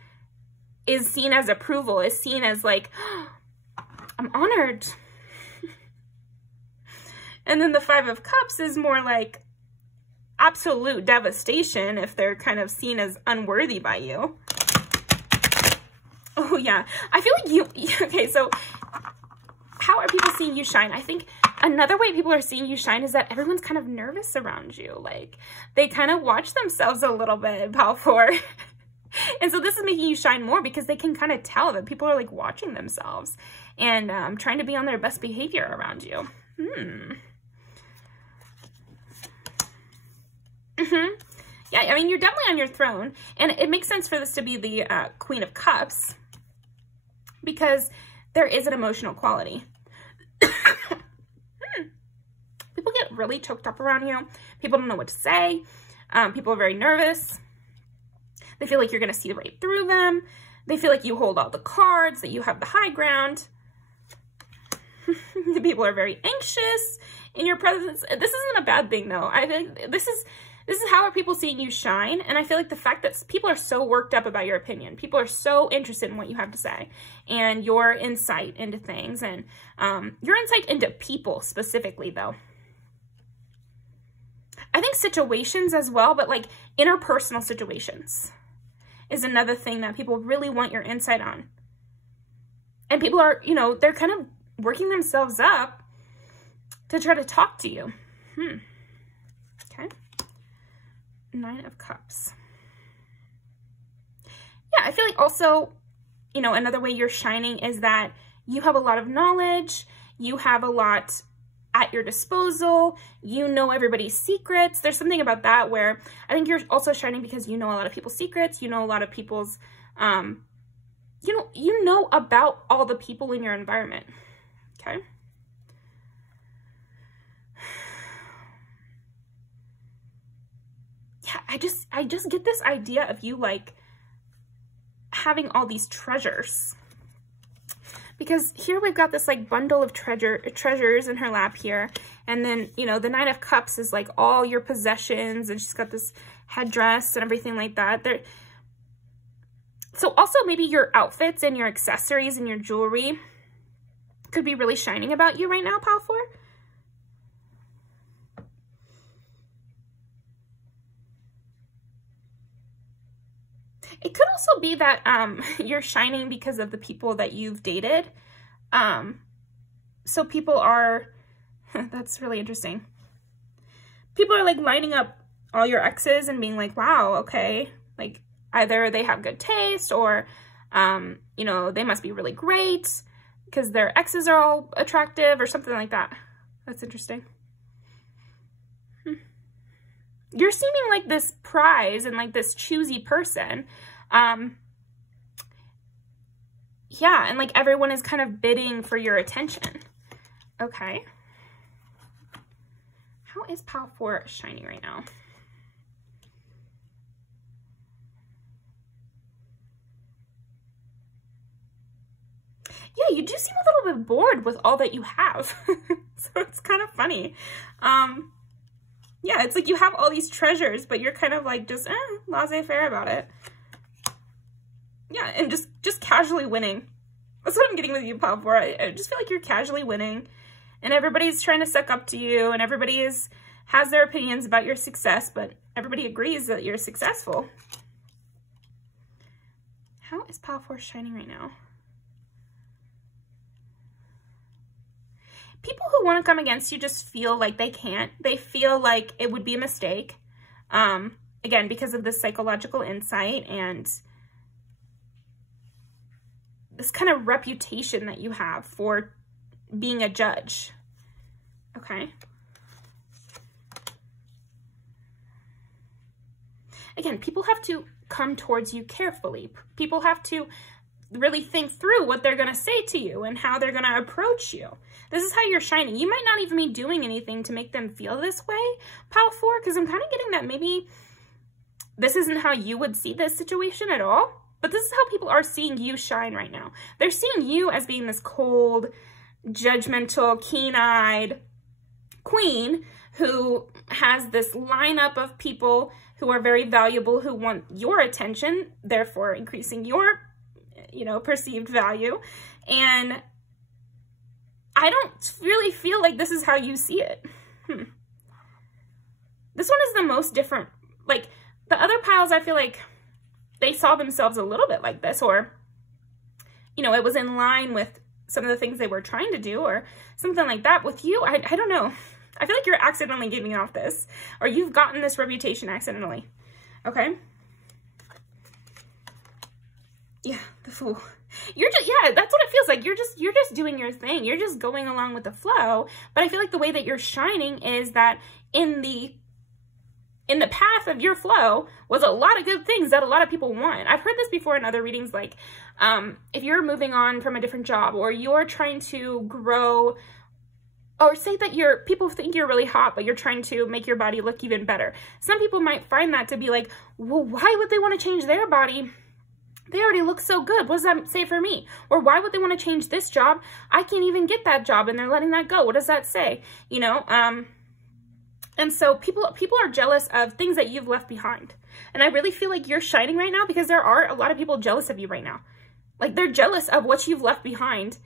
seen as approval, is seen as like, oh, I'm honored. And then the 5 of Cups is more like absolute devastation if they're kind of seen as unworthy by you. Oh yeah, I feel like okay, so how are people seeing you shine? I think another way people are seeing you shine is that everyone's kind of nervous around you. Like, they kind of watch themselves a little bit, pile 4. And so this is making you shine more because they can kind of tell that people are like watching themselves and trying to be on their best behavior around you. Yeah, I mean, you're definitely on your throne, and it makes sense for this to be the Queen of Cups because there is an emotional quality. People get really choked up around you. People don't know what to say. People are very nervous. They feel like you're going to see right through them. They feel like you hold all the cards, that you have the high ground. People are very anxious in your presence. This isn't a bad thing, though. I think this is how are people seeing you shine. And I feel like the fact that people are so worked up about your opinion. People are so interested in what you have to say and your insight into things and your insight into people specifically, though. I think situations as well, but like interpersonal situations is another thing that people really want your insight on. And people are, you know, they're kind of working themselves up to try to talk to you. Okay. 9 of Cups. Yeah, I feel like also, you know, another way you're shining is that you have a lot of knowledge. You have a lot at your disposal. You know everybody's secrets. There's something about that where I think you're also shining because you know a lot of people's secrets. You know a lot of people's, you know about all the people in your environment. Okay. Yeah, I just get this idea of you like having all these treasures. Because here we've got this like bundle of treasures in her lap here. And then, you know, the 9 of Cups is like all your possessions. And she's got this headdress and everything like that. So also maybe your outfits and your accessories and your jewelry could be really shining about you right now, Pile 4. It could also be that you're shining because of the people that you've dated. So people are, that's really interesting. People are like lining up all your exes and being like, wow, okay. Like either they have good taste or, you know, they must be really great because their exes are all attractive or something like that. That's interesting. You're seeming like this prize and like this choosy person. Yeah, and like everyone is kind of bidding for your attention. Okay. How is Pile 4 shining right now? Yeah, you do seem a little bit bored with all that you have. So it's kind of funny. Yeah, it's like you have all these treasures, but you're kind of like just laissez-faire about it. Yeah, and just casually winning. That's what I'm getting with you, Pile 4. I just feel like you're casually winning, and everybody's trying to suck up to you, and everybody has their opinions about your success, but everybody agrees that you're successful. How is Pile 4 shining right now? People who want to come against you just feel like they can't. They feel like it would be a mistake. Again, because of this psychological insight and this kind of reputation that you have for being a judge. Okay. Again, people have to come towards you carefully. People have to really think through what they're going to say to you and how they're going to approach you. This is how you're shining. You might not even be doing anything to make them feel this way, Pile 4, because I'm kind of getting that maybe this isn't how you would see this situation at all, but this is how people are seeing you shine right now. They're seeing you as being this cold, judgmental, keen-eyed queen who has this lineup of people who are very valuable, who want your attention, therefore increasing your, you know, perceived value. And I don't really feel like this is how you see it. This one is the most different. Like, the other piles, I feel like they saw themselves a little bit like this, or, you know, it was in line with some of the things they were trying to do, or something like that. With you, I don't know. I feel like you're accidentally giving off this, or you've gotten this reputation accidentally. Okay? Yeah, the Fool. You're just, yeah, that's what it feels like. You're just doing your thing. You're just going along with the flow. But I feel like the way that you're shining is that in the path of your flow was a lot of good things that a lot of people want. I've heard this before in other readings, like if you're moving on from a different job, or you're trying to grow, or say that people think you're really hot, but you're trying to make your body look even better. Some people might find that to be like, well, why would they want to change their body? They already look so good. What does that say for me? Or why would they want to change this job? I can't even get that job and they're letting that go. What does that say? You know, and so people are jealous of things that you've left behind. And I really feel like you're shining right now because there are a lot of people jealous of you right now. Like, they're jealous of what you've left behind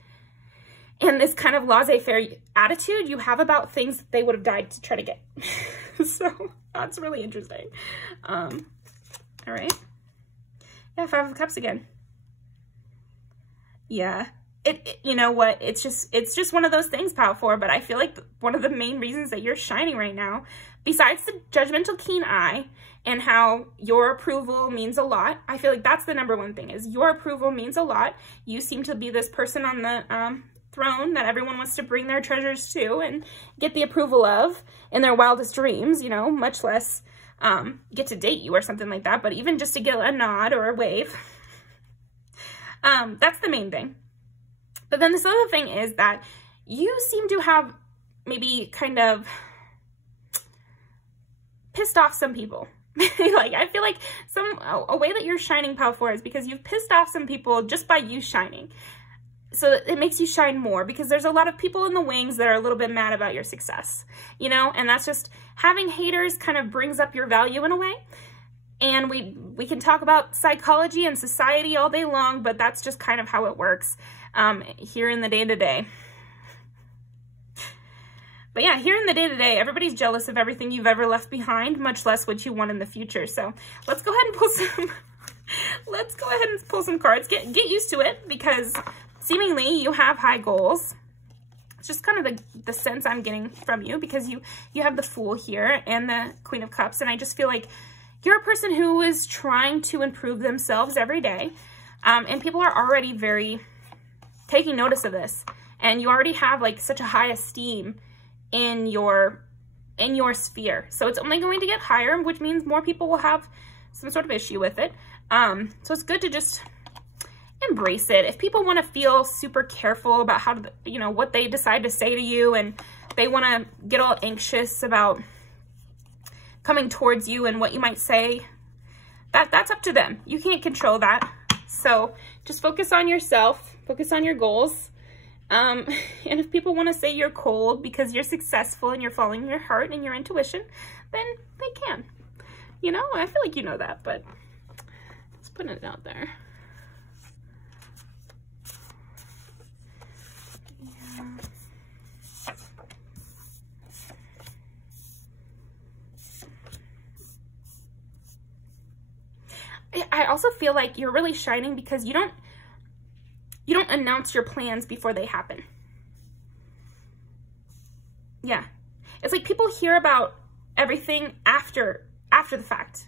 and this kind of laissez-faire attitude you have about things that they would have died to try to get. So that's really interesting. All right. Yeah, 5 of Cups again. Yeah. You know what? It's just one of those things, Pile 4, but I feel like one of the main reasons that you're shining right now, besides the judgmental keen eye and how your approval means a lot, I feel like that's the #1 thing, is your approval means a lot. You seem to be this person on the throne that everyone wants to bring their treasures to and get the approval of in their wildest dreams, you know, much less get to date you or something like that, but even just to get a nod or a wave. That's the main thing. But then this other thing is that you seem to have maybe kind of pissed off some people. Like, I feel like a way that you're shining, Pile 4, is because you've pissed off some people just by you shining. So it makes you shine more, because there's a lot of people in the wings that are a little bit mad about your success, you know, and that's just, having haters kind of brings up your value in a way. And we can talk about psychology and society all day long, but that's just kind of how it works here in the day-to-day. But yeah, here in the day-to-day, everybody's jealous of everything you've ever left behind, much less what you want in the future. So let's go ahead and pull some cards. Get used to it, because seemingly you have high goals. It's just kind of the sense I'm getting from you, because you have the Fool here and the Queen of Cups, and I just feel like you're a person who is trying to improve themselves every day, and people are already taking notice of this, and you already have like such a high esteem in your sphere. So it's only going to get higher, which means more people will have some sort of issue with it. So it's good to just embrace it. If people want to feel super careful about how to, you know, what they decide to say to you, and they want to get all anxious about coming towards you and what you might say, that's up to them. You can't control that. So just focus on yourself, focus on your goals. And if people want to say you're cold because you're successful and you're following your heart and your intuition, then they can. You know, I feel like you know that, but just putting it out there. I also feel like you're really shining because you don't announce your plans before they happen. Yeah. It's like people hear about everything after the fact.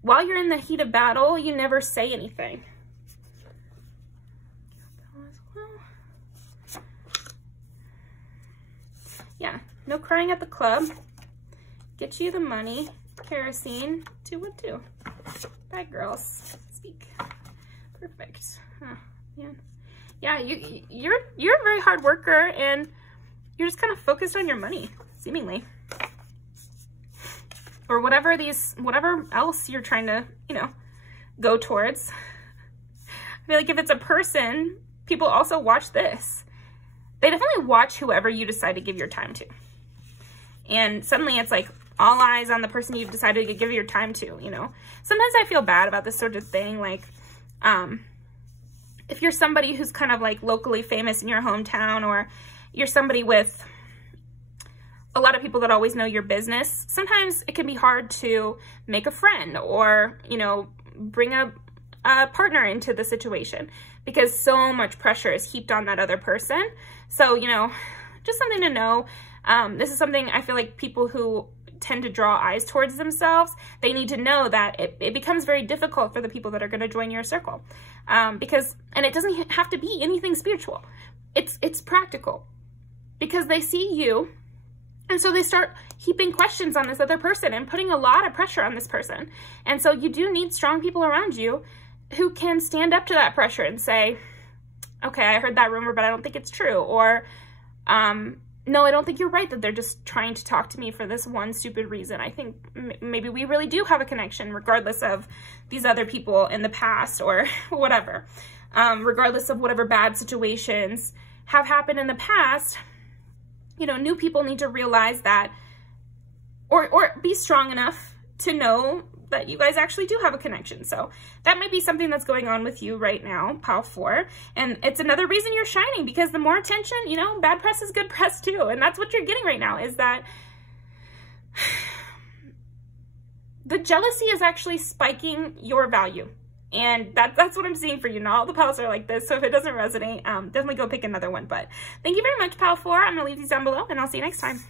While you're in the heat of battle, you never say anything. Yeah. No crying at the club. Get you the money. Kerosene. 212. Bad girls. Speak. Perfect. Huh, man. Yeah, you're a very hard worker, and you're just kind of focused on your money, seemingly. Or whatever else you're trying to, you know, go towards. I feel like if it's a person, people also watch this. They definitely watch whoever you decide to give your time to. And suddenly it's like all eyes on the person you've decided to give your time to, you know. Sometimes I feel bad about this sort of thing, like, if you're somebody who's kind of like locally famous in your hometown, or you're somebody with a lot of people that always know your business, sometimes it can be hard to make a friend or, you know, bring a partner into the situation, because so much pressure is heaped on that other person. So, you know, just something to know. This is something I feel like people who tend to draw eyes towards themselves, they need to know that it becomes very difficult for the people that are going to join your circle. And it doesn't have to be anything spiritual. It's practical, because they see you, and so they start heaping questions on this other person and putting a lot of pressure on this person. And so you do need strong people around you who can stand up to that pressure and say, okay, I heard that rumor, but I don't think it's true. Or, no, I don't think you're right that they're just trying to talk to me for this one stupid reason. I think maybe we really do have a connection, regardless of these other people in the past or whatever. Regardless of whatever bad situations have happened in the past, you know, new people need to realize that, or be strong enough to know that you guys actually do have a connection. So that might be something that's going on with you right now, pile 4. And it's another reason you're shining, because the more attention, you know, bad press is good press too. And that's what you're getting right now, is that the jealousy is actually spiking your value. And that's what I'm seeing for you. Not all the piles are like this. So if it doesn't resonate, definitely go pick another one. But thank you very much, pile 4. I'm going to leave these down below, and I'll see you next time.